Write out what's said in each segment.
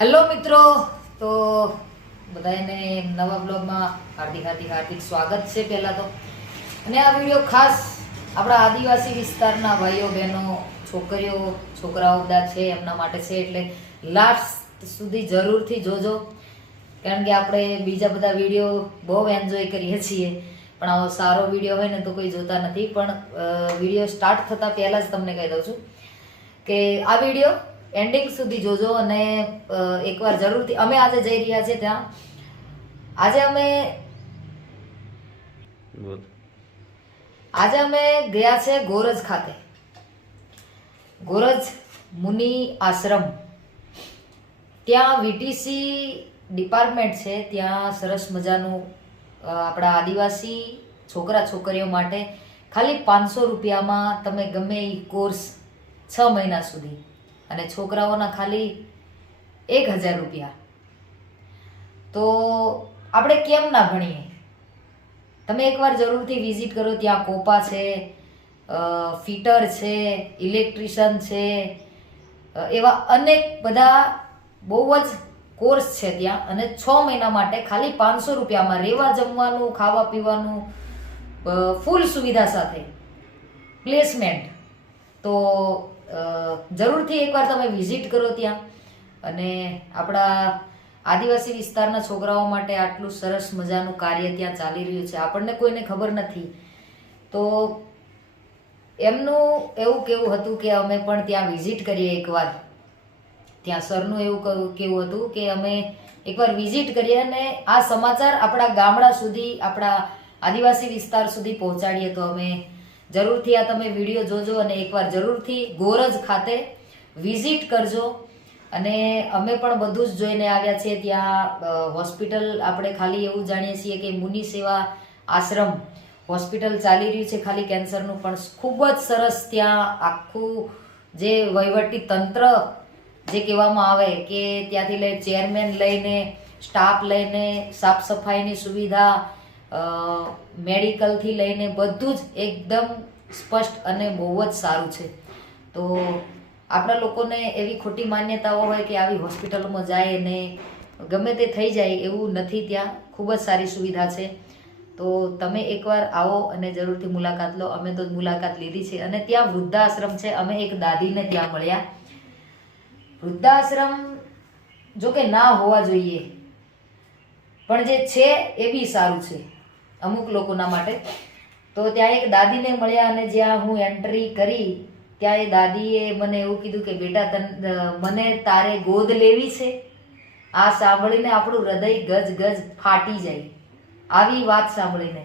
Hello મિત્રો, તો બધાને નવા બ્લોગમાં હાર્દિક સ્વાગત છે પહેલા તો. અને આ વિડીયો ખાસ આપણા આદિવાસી વિસ્તારના ભાઈઓ બહેનો છોકરીઓ છોકરાઓ બધા છે એમના માટે છે, એટલે લાસ્ટ સુધી જરૂરથી જોજો. કારણ કે આપણે બીજા બધા વિડીયો બહુ એન્જોય કરીએ છીએ, પણ આવો સારો વિડીયો હોય ને તો કોઈ જોતા નથી. પણ વિડીયો સ્ટાર્ટ થતાં પહેલાં જ તમને કહી દઉં છું કે આ વિડીયો એન્ડિંગ સુધી જોજો. અને એકવાર જરૂરથી અમે આજે જઈ રહ્યા છીએ ત્યાં. આજે અમે ગયા છે ગોરજ ખાતે, ગોરજ મુનિ આશ્રમ. ત્યાં વીટીસી ડિપાર્ટમેન્ટ છે, ત્યાં સરસ મજાનું આપણા આદિવાસી છોકરા છોકરીઓ માટે ખાલી 500 રૂપિયામાં તમે ગમે એ કોર્સ 6 મહિના સુધી, અને છોકરાઓના ખાલી 1000 રૂપિયા. તો આપણે કેમ ના ભણીએ? તમે એકવાર જરૂરથી વિઝિટ કરો. ત્યાં કોપા છે, ફિટર છે, ઇલેક્ટ્રિશિયન છે, એવા અનેક બધા બહુ જ કોર્સ છે ત્યાં. અને 6 મહિના માટે ખાલી 500 રૂપિયામાં રહેવા જમવાનું ખાવા પીવાનું ફૂલ સુવિધા સાથે પ્લેસમેન્ટ. તો જરૂરથી એકવાર તમે વિઝિટ કરો ત્યાં. અને આપણા આદિવાસી વિસ્તારના છોકરાઓ માટે આટલું સરસ મજાનું કાર્ય ત્યાં ચાલી રહ્યું છે, આપણને કોઈને ખબર નથી. તો એમનું એવું કેવું હતું કે અમે પણ ત્યાં વિઝિટ કરીએ એકવાર. ત્યાં સરનું એવું કેવું હતું કે અમે એકવાર વિઝિટ કરીએ અને આ સમાચાર આપણા ગામડા સુધી, આપણા આદિવાસી વિસ્તાર સુધી પહોંચાડીએ. તો અમે જરૂરથી આ તમે વિડીયો જોજો અને એકવાર જરૂરથી ગોરજ ખાતે વિઝિટ કરજો. અને અમે પણ બધું જ જોઈને આવ્યા છીએ. ત્યાં હોસ્પિટલ આપણે ખાલી એવું જાણીએ છીએ કે મુનિ સેવા આશ્રમ હોસ્પિટલ ચાલી રહ્યું છે ખાલી કેન્સરનું, પણ ખૂબ જ સરસ ત્યાં આખું જે વહીવટી તંત્ર જે કહેવામાં આવે કે ત્યાંથી લઈ ચેરમેન લઈને સ્ટાફ લઈને સાફ સફાઈની સુવિધા, મેડિકલથી લઈને બધું જ એકદમ સ્પષ્ટ અને બહુ જ સારું છે. તો આપણા લોકોને એવી ખોટી માન્યતાઓ હોય કે આવી હોસ્પિટલમાં જાય ને ગમે તે થઈ જાય, એવું નથી. ત્યાં ખૂબ જ સારી સુવિધા છે. તો તમે એકવાર આવો અને જરૂરથી મુલાકાત લો. અમે તો મુલાકાત લીધી છે. અને ત્યાં વૃદ્ધાશ્રમ છે. અમે એક દાદીને ત્યાં મળ્યા. વૃદ્ધાશ્રમ જો કે ના હોવા જોઈએ, પણ જે છે એ બી સારું છે અમુક લોકોના માટે. તો ત્યાં એક દાદીને મળ્યા, અને જ્યાં હું એન્ટ્રી કરી ત્યાં એ દાદીએ મને એવું કીધું કે બેટા મને તારે ગોદ લેવી છે. આ સાંભળીને આપણું હૃદય ગજ ગજ ફાટી જાય આવી વાત સાંભળીને.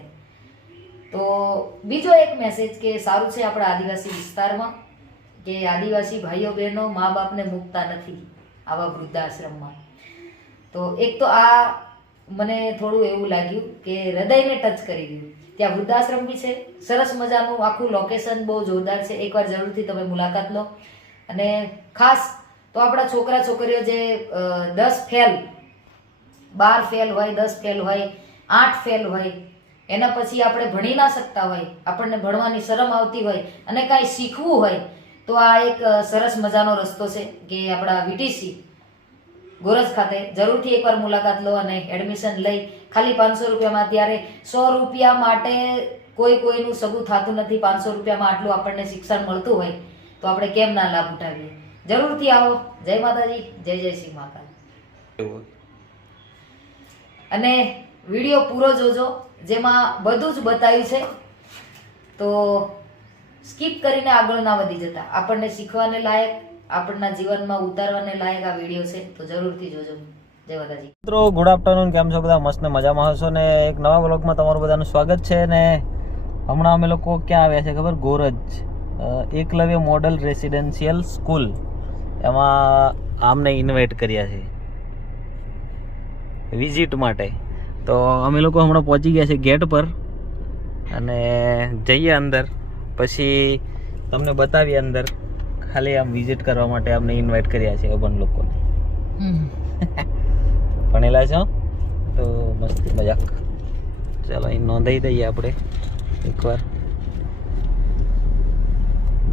તો બીજો એક મેસેજ કે સારું છે આપણા આદિવાસી વિસ્તારમાં કે આદિવાસી ભાઈઓ બહેનો મા બાપને મૂકતા નથી આવા વૃદ્ધાશ્રમમાં. તો એક તો આ મને થોડું એવું લાગ્યું કે હૃદયને ટચ કરી ગયું. ત્યાં વૃદ્ધાશ્રમ બી છે, સરસ મજાનું આખું લોકેશન બહુ જોરદાર છે. એકવાર જરૂરથી તમે મુલાકાત લો. અને ખાસ તો આપણા છોકરા છોકરીઓ જે 10 ફેલ, 12 ફેલ હોય, 10 ફેલ હોય, 8 ફેલ હોય, એના પછી આપણે ભણી ના શકતા હોય, આપણને ભણવાની શરમ આવતી હોય અને કાંઈ શીખવું હોય, તો આ એક સરસ મજાનો રસ્તો છે કે આપણા વીટીસી ગોરજ ખાતે જરૂરથી એકવાર મુલાકાત લો અને એડમિશન લઈ ખાલી 500 રૂપિયામાં. ત્યારે 100 રૂપિયા માટે કોઈનું સગું થતું નથી. 500 રૂપિયામાં આટલું આપણને શિક્ષણ મળતું હોય તો આપણે કેમ ના લાભ ઉઠાવીએ? જરૂરથી આવો. જય માતાજી, જય જય શ્રી માતા. અને વિડીયો પૂરો જોજો, જેમાં બધું જ બતાવ્યું છે. તો સ્કીપ કરીને આગળ ના વધી જતા. આપણને શીખવાને લાયક, આપણના જીવનમાં ઉતારવાને લાયક આ વિડીયો છે. તો જરૂરથી જોજો. જય માતાજી. મિત્રો ગુડ આફ્ટરનૂન. કેમ છો બધા? મસ્ત મજામાં હશો ને? એક નવા બ્લોગમાં તમારું બધાનું સ્વાગત છે. ને હમણાં અમે લોકો ક્યાં આવ્યા છે ખબર? Goraj Eklavya model residential school. એમાં આમને ઇન્વાઇટ કર્યા છે વિઝિટ માટે. તો અમે લોકો હમણાં પહોંચી ગયા છે ગેટ પર, અને જઈએ અંદર. પછી તમને બતાવીએ અંદર. ખાલી આમ વિઝિટ કરવા માટે અમને ઇન્વાઇટ કર્યા છે અબન લોકોને. ભણેલા છો તો મસ્ત મજાક. ચાલો અહીં નોંધાઈ દઈએ આપણે એકવાર.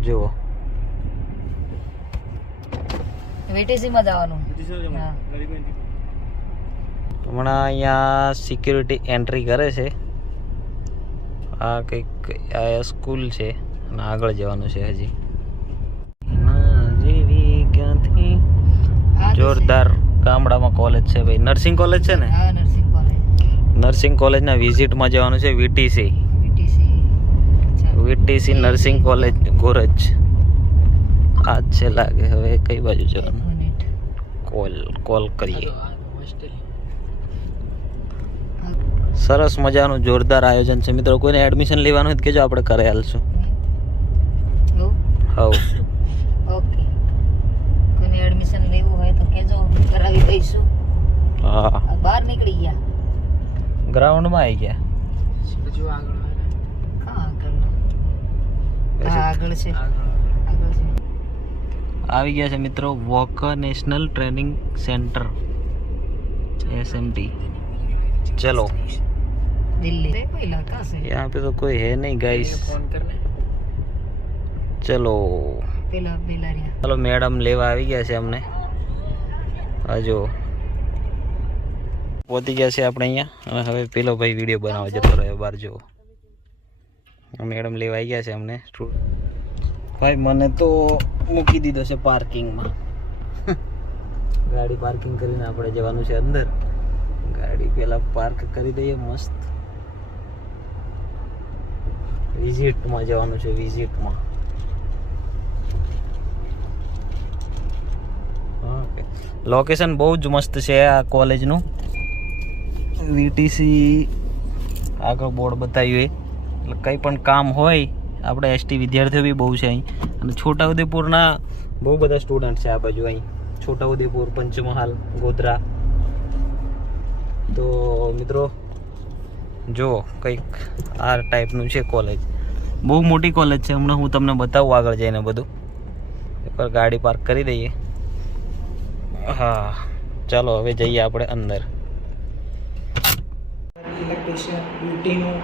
જુઓ VTC માં જવાનું. હા. હમણાં અહીંયા સિક્યુરિટી એન્ટ્રી કરે છે. આ કંઈક આ સ્કૂલ છે અને આગળ જવાનું છે હજી. જેવી ક્યાંથી જોરદાર ગામડામાં કોલેજ છે ભાઈ. નર્સિંગ કોલેજ છે ને? હા, નર્સિંગ કોલેજ. નર્સિંગ કોલેજના વિઝિટમાં જવાનું છે. VTC nursing college Goraj. આ જ છે લાગે. હવે કઈ બાજુ જવાનું? કોલ કરીએ. સરસ મજાનું જોરદાર આયોજન છે મિત્રો. કોઈને એડમિશન લેવાનું હોય તો કેજો, આપણે કરે હાલશું. હવ ઓકે. કોઈને એડમિશન લેવું હોય તો કેજો, કરાવી દઈશું. હા, બહાર નીકળી ગયા. ગ્રાઉન્ડમાં આવી ગયા. આગળ છે. આવી ગયા છે મિત્રો વોકેશનલ ટ્રેનિંગ સેન્ટર SMT. चलो दिल्ली कोई इलाका से यहाँ पे तो कोई है नहीं गाइस. चलो पेला बेलारिया. चलो मैडम लेवा આવી ગયા છે અમને. આજો પહોંચી ગયા છે આપણે અહીંયા. અને હવે પેલો ભાઈ વિડીયો બનાવવા જતો રહ્યો બહાર. જો મેડમ લેવા આવી ગયા છે અમને. ભાઈ મને તો મૂકી દીધો છે પાર્કિંગમાં. ગાડી પાર્કિંગ કરીને આપણે જવાનું છે અંદર. ગાડી પેલા પાર્ક કરી દઈએ મસ્ત. વિઝિટમાં જવાનું છે. વિઝિટમાં ઓકે. લોકેશન બહુ જ મસ્ત છે આ કોલેજનું. VTC આગળ બોર્ડ બતાવ્યું. એટલે કંઈ પણ કામ હોય, આપણે ST વિદ્યાર્થીઓ બી બહુ છે અહીં. અને છોટાઉદેપુરના બહુ બધા સ્ટુડન્ટ છે આ બાજુ અહીં. છોટાઉદેપુર, પંચમહાલ, ગોધરા. તો મિત્રો જો કંઈક આ ટાઈપનું છે કોલેજ. બહુ મોટી કોલેજ છે. હમણાં હું તમને બતાવું આગળ જઈને બધું. એકવાર ગાડી પાર્ક કરી દઈએ. હા ચાલો હવે જઈએ આપણે અંદર. ઇલેક્ટ્રિશિયન, બ્યુટીનું,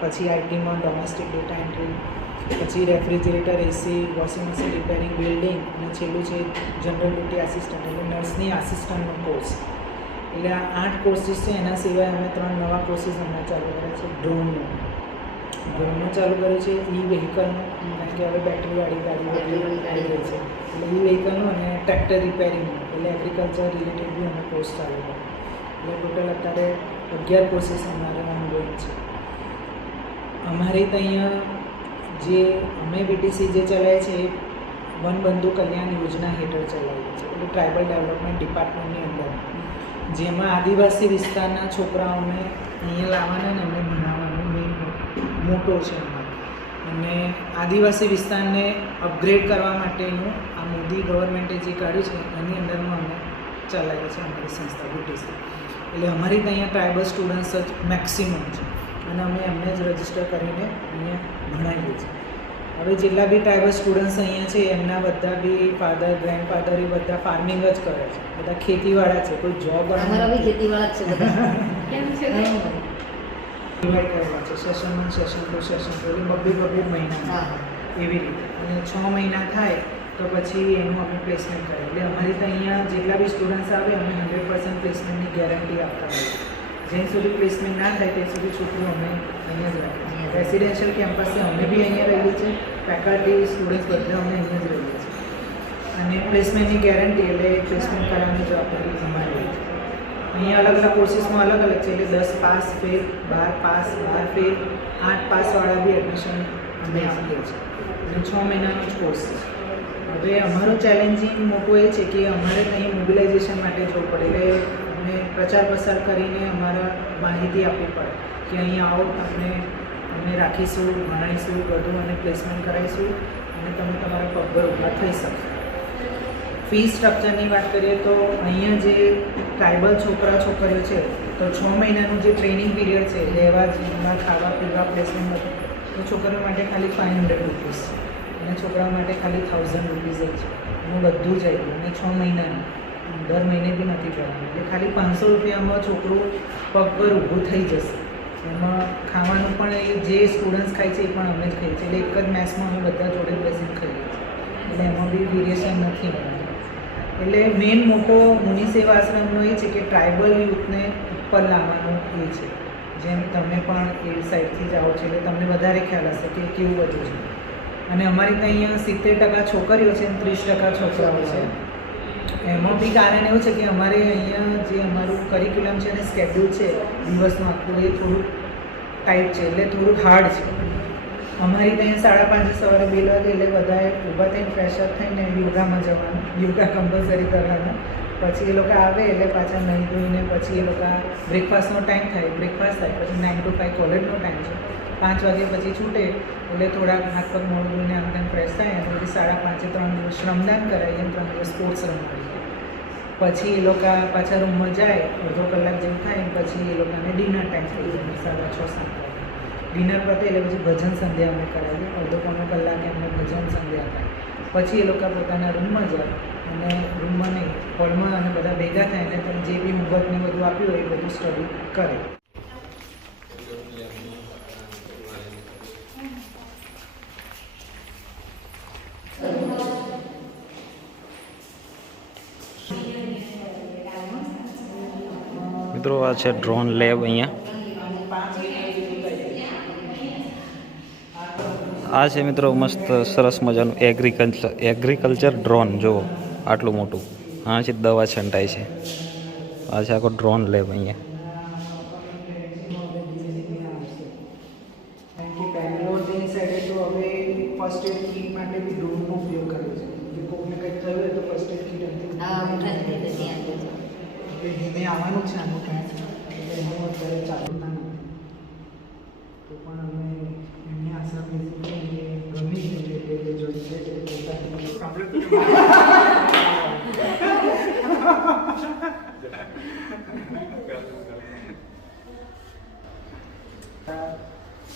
પછી આઈટીમાં ડોમેસ્ટિક ડેટા એન્ટ્રી, પછી refrigerator, AC, washing machine repairing, building, અને છેલ્લું છે જનરલ ડ્યુટી આસિસ્ટન્ટ એટલે નર્સની આસિસ્ટન્ટનો કોર્સ. એટલે આ 8 કોર્સીસ છે. એના સિવાય અમે 3 નવા કોર્સીસ હમણાં ચાલુ કર્યા છે. ડ્રોનનું ચાલુ કર્યું છે. E-વ્હીકલનું, કારણ કે હવે બેટરીવાળી ગાડીઓ આવી રહી છે. એટલે E-વ્હીકલનું અને ટ્રેક્ટર રિપેરિંગનું, એટલે એગ્રીકલ્ચર રિલેટેડ બી અમે કોર્સ ચાલુ કર્યો. એટલે ટોટલ અત્યારે 11 કોર્સીસ અમારે ઓનગોઈંગ છે. અમારે તો અહીંયા જે અમે VTC જે ચલાવીએ છીએ એ વનબંધુ કલ્યાણ યોજના હેઠળ ચલાવીએ છીએ. એટલે ટ્રાઇબલ ડેવલપમેન્ટ ડિપાર્ટમેન્ટની અંદર, જેમાં આદિવાસી વિસ્તારના છોકરાઓને અહીંયા લાવવાના અને એમને ભણાવવાનો મેઇન મોટો છે અમારો. અને આદિવાસી વિસ્તારને અપગ્રેડ કરવા માટેનું આ મોદી ગવર્મેન્ટે જે કાઢ્યું છે એની અંદરમાં અમે ચલાવીએ છીએ અમારી સંસ્થા VTC. એટલે અમારી ત્યાં અહીંયા ટ્રાઇબલ સ્ટુડન્ટ્સ જ મેક્સિમમ છે. અને અમે એમને જ રજીસ્ટર કરીને અહીંયા ભણાવીએ છીએ. હવે જેટલા બી ટ્રાઇબલ સ્ટુડન્ટ્સ અહીંયા છે એમના બધા બી ફાધર, ગ્રેન્ડફાધર એ બધા ફાર્મિંગ જ કરે છે. બધા ખેતીવાળા છે. કોઈ જોબ અમારા બી ખેતીવાળા જ છે બધા. કેમ છે? ડિવાઈડ કરેલા છે. સેશન 1, સેશન 2, સેશન 3 એટલે બબ્બે મહિના એવી રીતે. અને 6 મહિના થાય તો પછી એનું અમે પ્લેસમેન્ટ કરીએ. એટલે અમારી ત્યાં અહીંયા જેટલા બી સ્ટુડન્ટ્સ આવે અમે 100% પ્લેસમેન્ટની ગેરંટી આપતા હોઈએ. જ્યાં સુધી પ્લેસમેન્ટ ના થાય ત્યાં સુધી છોકરું અમે અહીંયા જ રાખીએ. રેસિડેન્શિયલ કેમ્પસ છે. અમે બી અહીંયા રહીએ છીએ. ફેકલ્ટી, સ્ટુડન્ટ્સ બધા અમે અહીંયા જ રહીએ છીએ. અને પ્લેસમેન્ટની ગેરંટી એટલે પ્લેસમેન્ટ કરાવવાની જવાબદારી અમારી હોય છે. અહીંયા અલગ અલગ કોર્સીસમાં અલગ અલગ છે. એટલે 10 પાસ, ફેલ, 12 પાસ, 12 ફેલ, 8 પાસવાળા બી એડમિશન અમે આપીએ છીએ. અને 6 મહિનાનો જ કોર્સ છે. હવે અમારું ચેલેન્જિંગ મોટું એ છે કે અમારે અહીં મોબિલાઇઝેશન માટે જવું પડે. એટલે અમે પ્રચાર પ્રસાર કરીને અમારા માહિતી આપવી પડે કે અહીં આવો, અમે રાખીશું, ભણાવીશું બધું અને પ્લેસમેન્ટ કરાવીશું અને તમે તમારા પગ પર ઊભા થઈ શકો. ફી સ્ટ્રક્ચરની વાત કરીએ તો અહીંયા જે ટ્રાઇબલ છોકરીઓ છે તો 6 મહિનાનું જે ટ્રેનિંગ પીરિયડ છે, રહેવા, જીવવા, ખાવા પીવા, પ્લેસમેન્ટ બધું, તો છોકરીઓ માટે ખાલી 500 રૂપીસ અને છોકરાઓ માટે ખાલી 1000 રૂપીસ જ છે. એનું બધું જ આવ્યું. અને 6 મહિનાનું દર મહિને બી નથી કરવાનું. એટલે ખાલી 500 રૂપિયામાં છોકરું પગ પર ઊભું થઈ જશે. એમાં ખાવાનું પણ જે સ્ટુડન્ટ્સ ખાય છે એ પણ અમે જ ખાઈએ છીએ. એટલે એક જ મેસમાં અમે બધા જોડે બેસીને ખાઈએ છીએ. એટલે એમાં બી વેરિએશન નથી મળતું. એટલે મેઇન મોટો મુનિ સેવા આશ્રમનો એ છે કે ટ્રાઇબલ યુથને ઉપર લાવવાનું એ છે. જેમ તમે પણ એ સાઈડથી જાઓ છો એટલે તમને વધારે ખ્યાલ હશે કે કેવું બધું છે. અને અમારી ત્યાં અહીંયા 70% છોકરીઓ છે અને 30% છોકરાઓ છે. એમાં બી કારણ એવું છે કે અમારે અહીંયા જે અમારું કરિક્યુલમ છે અને સ્કેડ્યુલ છે દિવસનું આખું એ થોડુંક ટાઈટ છે એટલે થોડુંક હાર્ડ છે. અમારી ત્યાં 5:30 સવારે 2 વાગે એટલે બધાએ ઊભા થઈને ફ્રેશઅપ થઈને યોગામાં જવાનું, યોગા કમ્પલસરી કરવાનું. પછી એ લોકો આવે એટલે પાછા નહીં ધોઈને પછી એ લોકો બ્રેકફાસ્ટનો ટાઈમ થાય, બ્રેકફાસ્ટ થાય પછી 9 to 5 કોલેજનો ટાઈમ છે. 5 વાગે પછી છૂટે એટલે થોડાક હાથ પગ મોઢું ધોઈને આમ તેમ ફ્રેશ થાય અને પછી 5:30 3 દિવસ શ્રમદાન કરાવીએ અને 3 દિવસ સ્પોર્ટ્સ રમાડીએ. પછી એ લોકો પાછા રૂમમાં જાય, અડધો કલાક જેવું થાય પછી એ લોકોને ડિનર ટાઈમ થઈ જાય 6:30 7 ડિનર પતે એટલે પછી ભજન સંધ્યા અમે કરાવીએ. અડધો પોણો કલાકે અમને ભજન સંધ્યા થાય. પછી એ લોકો પોતાના રૂમમાં જાય અને રૂમમાં નહીં હોલમાં અને બધા ભેગા થાય અને તમે જે બી હોમવર્કને બધું આપ્યું હોય એ બધું સ્ટડી કરે. મિત્રો આ છે ડ્રોન લેબ અહીંયા. આ છે મિત્રો મસ્ત સરસ મજાનું એગ્રીકલ્ચર ડ્રોન. જુઓ આટલું મોટું. આ છે દવા છંટાય છે. આ છે આખો ડ્રોન લેબ અહીંયા. કારણ કે બેંગ્લોરની સાઈડે તો હવે ફર્સ્ટ એડ કીટ માટે બી ડ્રોનનો ઉપયોગ કરે છે. કે કોઈને કંઈક થયું હોય તો ફર્સ્ટ એડ કીટ ધીમે આવવાનું છે આનું ટાઈમ એટલે એનું અત્યારે ચાલુ ના નથી. તો પણ અમે એમની આશા ગમી એટલે જોઈ છે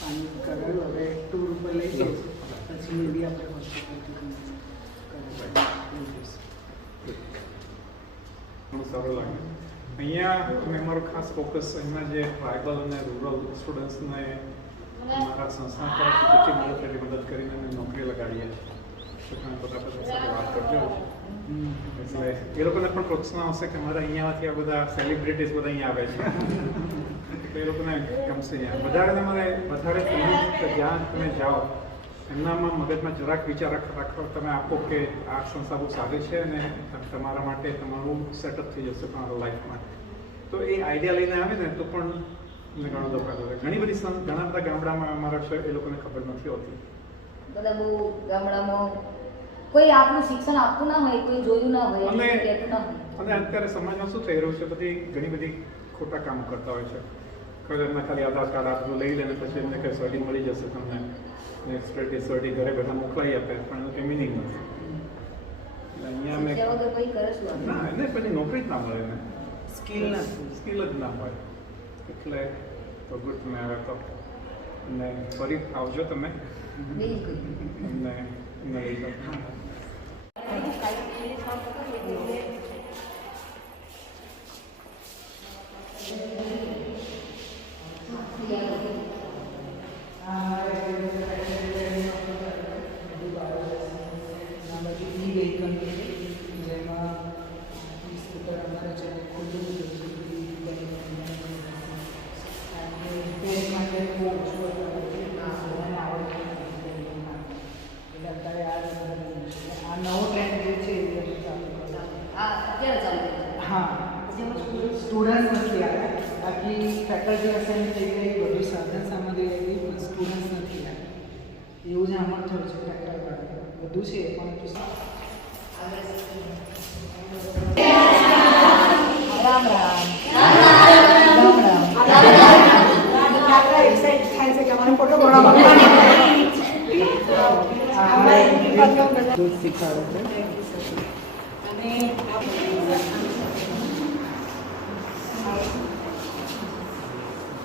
પાણી કરાયું. હવે ટૂર ઉપર લઈ જઈએ પછી એ બી આપણે હોસ્પિટલ ઘણું સારું લાગે. અહીંયા અમે અમારો ખાસ ફોકસ અહીંના જે ટ્રાઇબલ અને રૂરલ સ્ટુડન્ટ્સને અમારા સંસ્થા તરફથી જેટલી મદદ એટલી મદદ કરીને અમે નોકરી લગાડીએ છીએ. બધા સાથે વાત કરજો એટલે એ લોકોને પણ પ્રોત્સાહન આવશે કે અમારા અહીંયાથી આ બધા સેલિબ્રિટીઝ બધા અહીંયા આવે છે એટલે એ લોકોને ગમશે. વધારે તમે જ્યાં તમે જાઓ એમનામાં મગજમાં જરાક વિચાર રાખો તમે આપો કે આ સંસ્થા બહુ સારી છે અને તમારા માટે તમારું સેટઅપ થઈ જશે તમારા લાઈફમાં. તો એ આઈડિયા લઈને આવે ને તો પણ મને ઘણો દો ફાયદો થાય. ઘણા બધા ગામડામાં અમારા છે એ લોકોને ખબર નથી હોતી. બધા બહુ ગામડામાં કોઈ આપણું શિક્ષણ આપતું ના હોય, કોઈ જોયું ના હોય, કહેતું ના હોય. અને અત્યારે સમાજમાં શું થઈ રહ્યું છે, ઘણી બધી ખોટા કામ કરતા હોય છે. એમને ખાલી આધાર કાર્ડ આપવું લઈ લે ને પછી એમને કંઈ સર્ટી મળી જશે તમને, સર્ટી ઘરે બધા મોકલાઈ આપે પણ એનું કંઈ મિનિંગ નથી. અહીંયા અમે ના એને પછી નોકરી જ ના મળે ને, સ્કિલ જ ના હોય. એટલે તો ગુડ તમે આવ્યા તો અને ફરી આવજો તમે અમને લઈ જાઓ. સ્ટુડન્ટ નથી આવ્યા, બાકી ફેકલ્ટી અસાઇન થઈ ગઈ, બધું સાધન સામગ્રી આવી ગઈ, પણ સ્ટુડન્ટ્સ નથી આવ્યા. એવું જ આમાં થયું છે. ફેકલ્ટી બધું છે પણ રામ રામ. દૂધ શીખવાડે છે.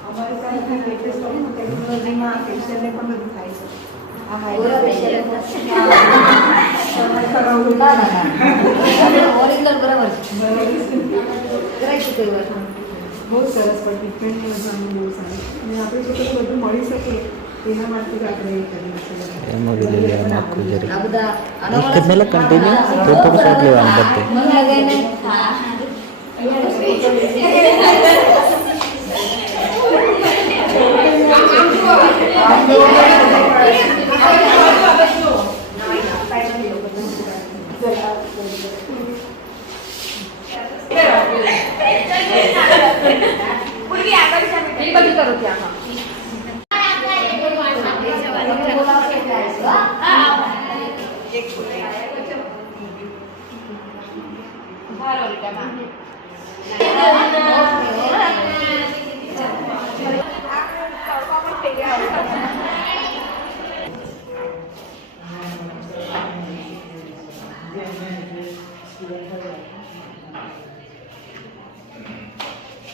અમારી પાસે લેટેસ્ટ ટેકનોલોજીમાં ફેશિયલને પણ બધું થાય છે. આ ઓરિજિનલ બરાબર છે. કરાવી શું બહુ સરસ પણ ટ્રીટમેન્ટની બહુ સારી અને આપણે જો બધું મળી શકે તેના માટે જ આપણે એ કરીએ છીએ. એમાં બી લઈ લેવાનું આખું જરી આ બધા એક જ મેલે કન્ટિન્યુ થોડું થોડું શોટ લેવાનું બધે મને લાગે ને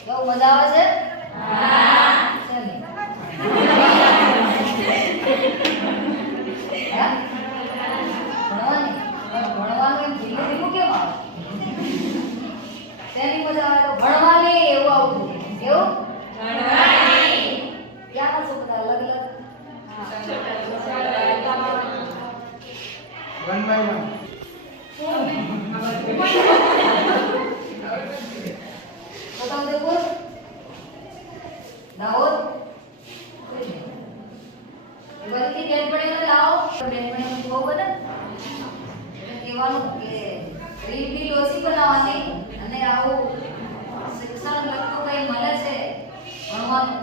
કેવું મજા આવે છે? શેની? હે? ભણવાની? પણ ભણવાનું એમ ધીમું ધીમું કેમ આવે? શેની મજા આવે તો ભણવાની એવું આવતું કેવું? ક્યાં છો બધા અલગ અલગ? One by one. Chhotaudepur, Dahod, એ બધી બેનપણીઓને લાવો તો બેનપણીઓને બહુ બને કહેવાનું કે રીલ બીલ ઓછી બનાવવાની અને આવું શિક્ષણ લગતું કંઈ મળે છે ભણવાનું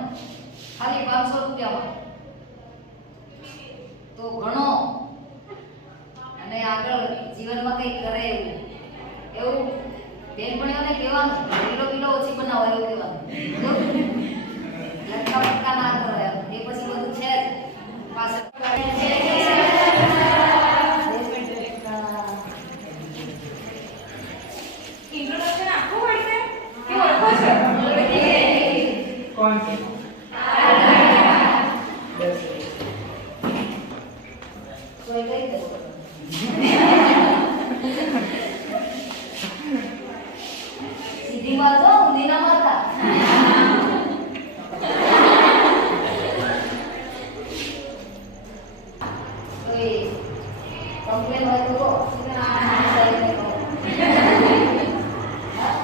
ખાલી 500 રૂપિયામાં તો ઘણો અને આગળ જીવનમાં કંઈક કરે એવું બેનપણીઓને કહેવાનું કિલો કિલો ઓછી બનાવો એવું કહેવાનું લટકા પટકા ના કરો એમ એ પછી બધું છે જ પાછળ કોણ છે? કોઈ કહી દે સીધી મારજો ઊંધી ના મારતા કોઈ કમ્પ્લેન હોય તો કહો. સાહેબને કહો. હા?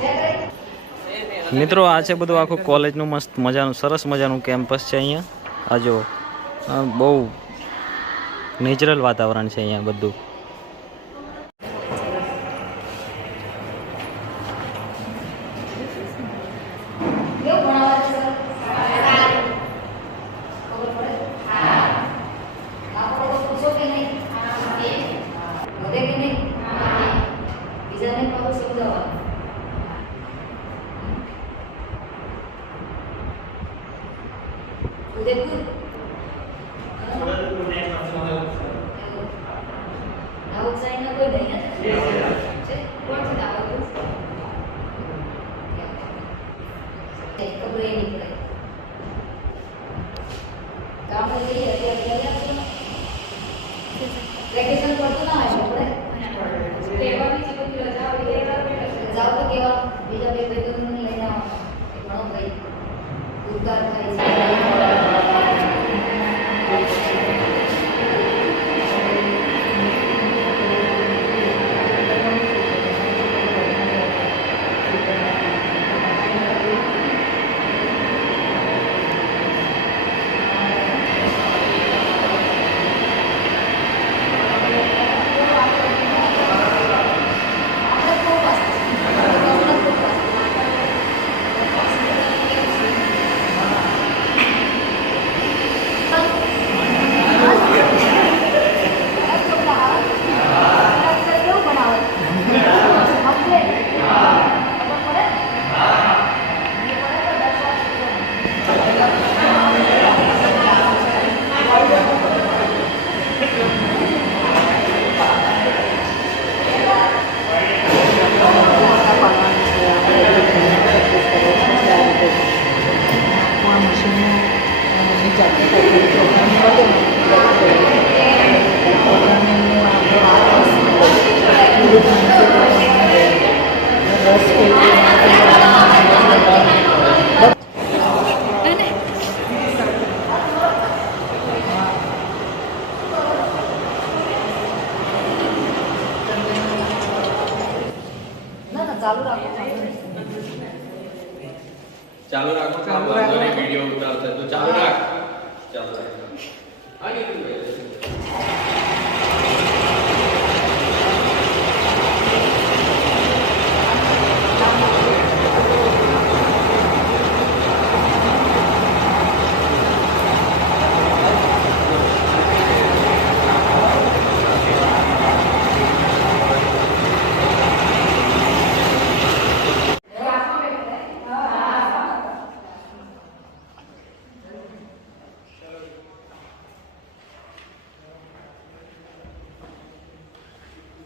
છે કંઈ? મિત્રો આ છે બધું આખું કોલેજનું મસ્ત મજાનું સરસ મજાનું કેમ્પસ છે અહીંયા આ જો બહુ નેચરલ વાતાવરણ છે અહીંયા બધું કેવું ભણાવે છે સર? ખબર પડે? આપણો તો પૂછો કે નહીં? વધે કે નહીં? બીજાને પાછું સમજાવવાનું. ઉદયપુર દાહોદ સાઈડના કોઈ નહીં છે? કોણ છે દાહોદ? ખબર એ નહીં પડે. ગામડે જઈએ અત્યારે ગયા છો ને? વેકેશન પડતું ના હોય આપણે જાઓ તો કેવા બીજા બે ભાઈબંધોને લઈને આવવાના. ઘણો ભાઈ ઉદ્ધાર થાય છે. ને ચાલુ રાખો ચાલુ રાખો ચાલુ વાંધો રાખો. નહીં, વિડીયો ઉતારશે તો ચાલુ રાખ. ચાલુ રાખ. હા, નીકળી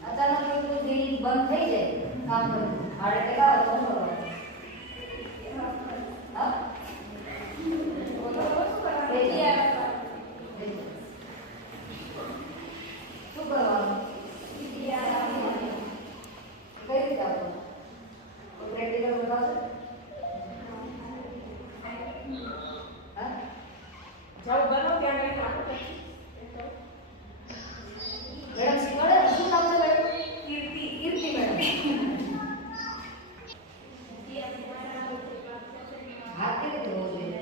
અચાનક કોઈ દિલ બંધ થઈ જાય કામ કરવું હાર્ટ એટેક આવે તો શું કરવાનું? હા? શું કરવાનું? કઈ રીતે આપવાનું? પ્રેક્ટિકલ બતાવશો? હા? મેડમ શીખવાડે ને? શું નામ છે મેડમ? કીર્તિ મેડમ. હાથ કેવી રીતે હોવો જોઈએ?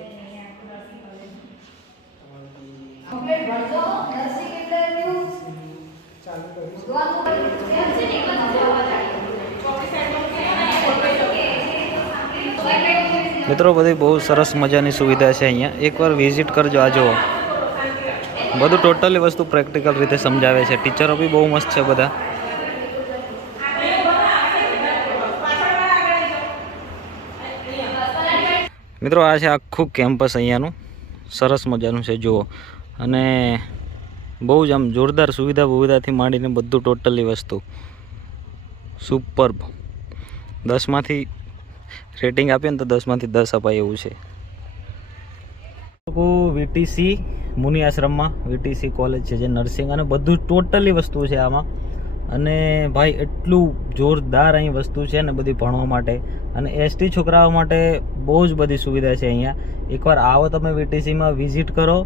કમ્પ્લીટ ભણજો. નર્સિંગ એટલે કેવું? ચાલુ કરીશ. ભગવાનનું કેમ છે ને એમાં જ જવા જાય. મિત્રો બધી બહુ સરસ મજાની સુવિધા છે અહીંયા, એકવાર વિઝિટ કરજો. આ જુઓ બધું ટોટલી વસ્તુ પ્રેક્ટિકલ રીતે સમજાવે છે. ટીચરો બી બહુ મસ્ત છે બધા. મિત્રો આ છે આખું કેમ્પસ અહીંયાનું, સરસ મજાનું છે જુઓ. અને બહુ જ આમ જોરદાર સુવિધા બુવિધાથી માંડીને બધું ટોટલી વસ્તુ સુપર્બ. 10માંથી રેટિંગ આપીએ ને તો 10માંથી 10 અપાય એવું છે. વીટીસી મુનિ આશ્રમમાં વીટીસી કોલેજ છે જે નર્સિંગ અને બધું ટોટલી વસ્તુ છે આમાં. અને ભાઈ એટલું જોરદાર અહીં વસ્તુ છે ને બધી ભણવા માટે, અને એસટી છોકરાઓ માટે બહુ જ બધી સુવિધા છે અહીંયા. એકવાર આવો તમે વીટીસીમાં વિઝિટ કરો.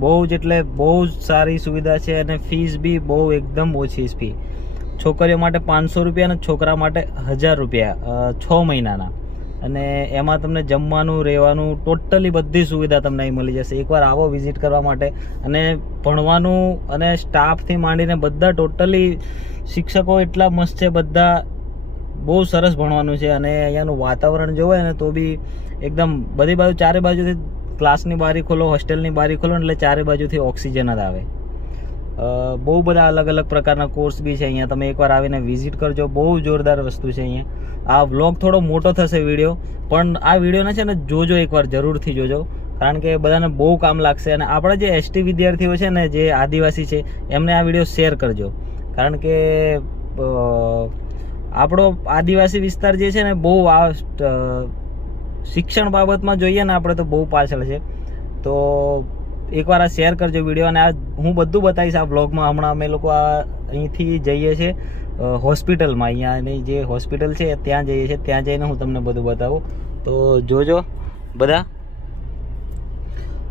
બહુ જ એટલે બહુ જ સારી સુવિધા છે, અને ફીસ બી બહુ એકદમ ઓછી ફી. છોકરીઓ માટે 500 રૂપિયા અને છોકરા માટે 1000 રૂપિયા 6 મહિનાના. અને એમાં તમને જમવાનું રહેવાનું ટોટલી બધી સુવિધા તમને અહીં મળી જશે. એકવાર આવો વિઝિટ કરવા માટે. અને ભણવાનું અને સ્ટાફથી માંડીને બધા ટોટલી શિક્ષકો એટલા મસ્ત છે, બધા બહુ સરસ ભણવાનું છે. અને અહીંયાનું વાતાવરણ જોવે ને તો બી એકદમ બધી બાજુ ચારે બાજુથી ક્લાસની બારી ખોલો, હોસ્ટેલની બારી ખોલો એટલે ચારે બાજુથી ઓક્સિજન જ આવે. બહુ બધા અલગ અલગ પ્રકારના કોર્સ બી છે અહીંયા. તમે એકવાર આવીને વિઝિટ કરજો. બહુ જોરદાર વસ્તુ છે અહીંયા. આ વ્લોગ થોડો મોટો થશે વિડીયો, પણ આ વિડીયોને છે ને જોજો, એકવાર જરૂરથી જોજો, કારણ કે બધાને બહુ કામ લાગશે. અને આપણા જે એસટી વિદ્યાર્થીઓ છે ને, જે આદિવાસી છે, એમને આ વિડીયો શેર કરજો, કારણ કે આપણો આદિવાસી વિસ્તાર જે છે ને બહુ આ શિક્ષણ બાબતમાં જોઈએ ને આપણે તો બહુ પાછળ છે. તો એકવાર આ શેર કરજો વિડીયો. અને આ હું બધું બતાવીશ આ વ્લોગમાં. હમણાં અમે લોકો અહીંથી જઈએ છીએ હોસ્પિટલમાં. અહીંયાની જે હોસ્પિટલ છે ત્યાં જઈએ છીએ, ત્યાં જઈને હું તમને બધું બતાવું. તો જોજો બધા.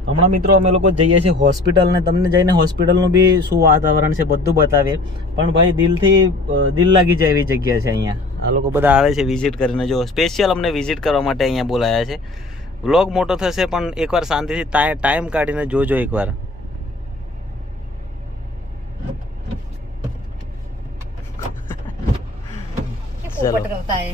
હમણાં મિત્રો અમે લોકો જઈએ છીએ હોસ્પિટલ, ને તમને જઈને હોસ્પિટલનું બી શું વાતાવરણ છે બધું બતાવીએ. પણ ભાઈ દિલ લાગી જાય એવી જગ્યા છે અહીંયા. આ લોકો બધા આવે છે વિઝિટ કરીને. જો સ્પેશિયલ અમને વિઝિટ કરવા માટે અહીંયા બોલાયા છે. વ્લોગ મોટો થશે પણ એકવાર શાંતિથી ટાઈમ કાઢીને જોજો એકવાર. ચલો. કરતા હે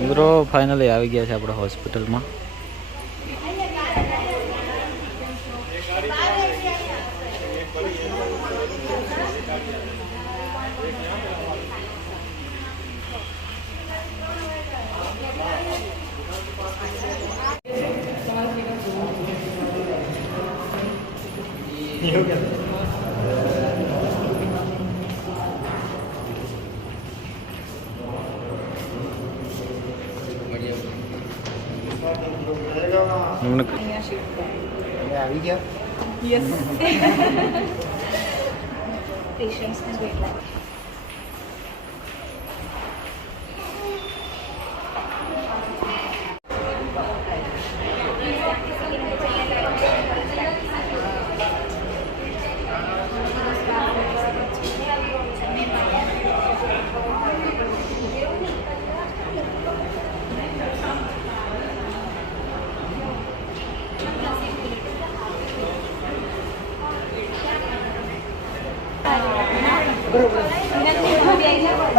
મિત્રો ફાઇનલી આવી ગયા છે આપણે હોસ્પિટલમાં. આવી ગયા. Yes. Patients ne wait like.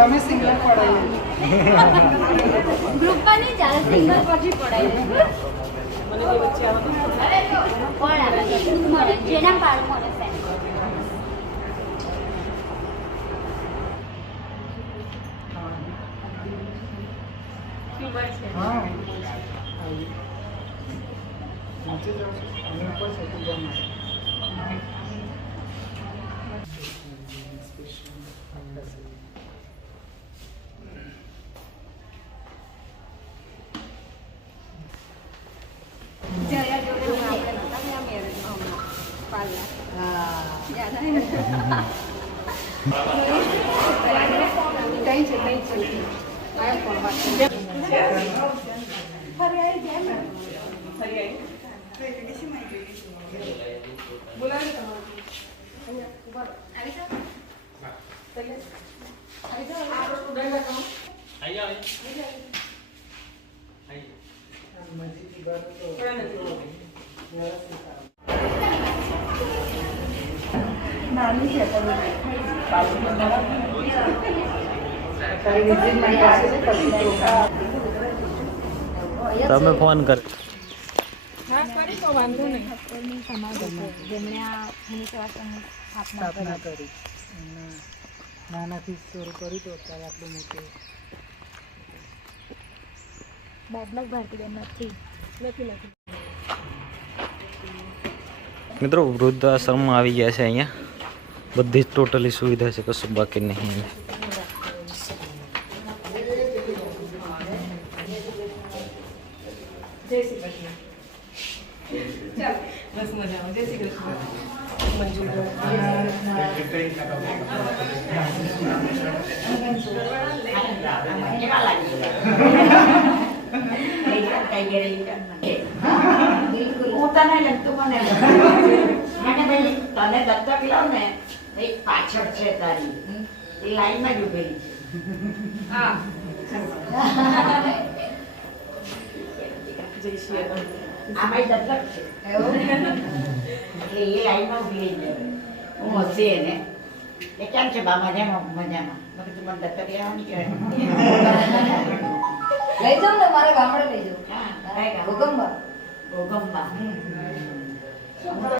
તમે સિંગલ પડાવી ગ્રુપમાં નહીં ચાલે સિંગલ પછી પડાય કોણ આવે મળે જેના પાડ મળે ફેન હા નીચે જાઓ છો અને ઉપર છે તો ગમે જયા જોડે હું આપણે નહોતા ગયા મેરેજમાં હમણાં પાર્લર યાદ આવે કઈ છે આ ફોન વાત ફરી આવી ગયા ને ફરી આવી બોલાવે મજીથી બાર તો વ્યવસ્થિત નાની છે તમે ફોન કર જેમણે આ ખનિજ વાસણની સ્થાપના સ્થાપના કરી એમને નાનાથી શરૂ કર્યું તો અત્યારે આટલું મોટું બેબલક ભારતીબેન નથી મિત્રો વૃદ્ધાશ્રમમાં આવી ગયા છે અહીંયા બધી જ ટોટલી સુવિધા છે કશું બાકી નહીં અહીંયા જય શ્રી કૃષ્ણ ચાલ બસ મજામાં જય શ્રી કૃષ્ણ હું તને લગતું મને ભાઈ તને દત્તક લાવ ને એ પાછળ છે તારી એ લાઈનમાં જ ઉભેલી છે હા જય શ્રી આ મારી દત્તક છે એટલે એ લાઈનમાં ઉભી રહી જાય હું હસી એને એ કેમ છે બા મજામાં મજામાં મેં કીધું મને દત્તક લેવાની કે લઈ જાઓ ને મારા ગામડે લઈ જાઓ હા ભૂકંપમાં ભોગંબા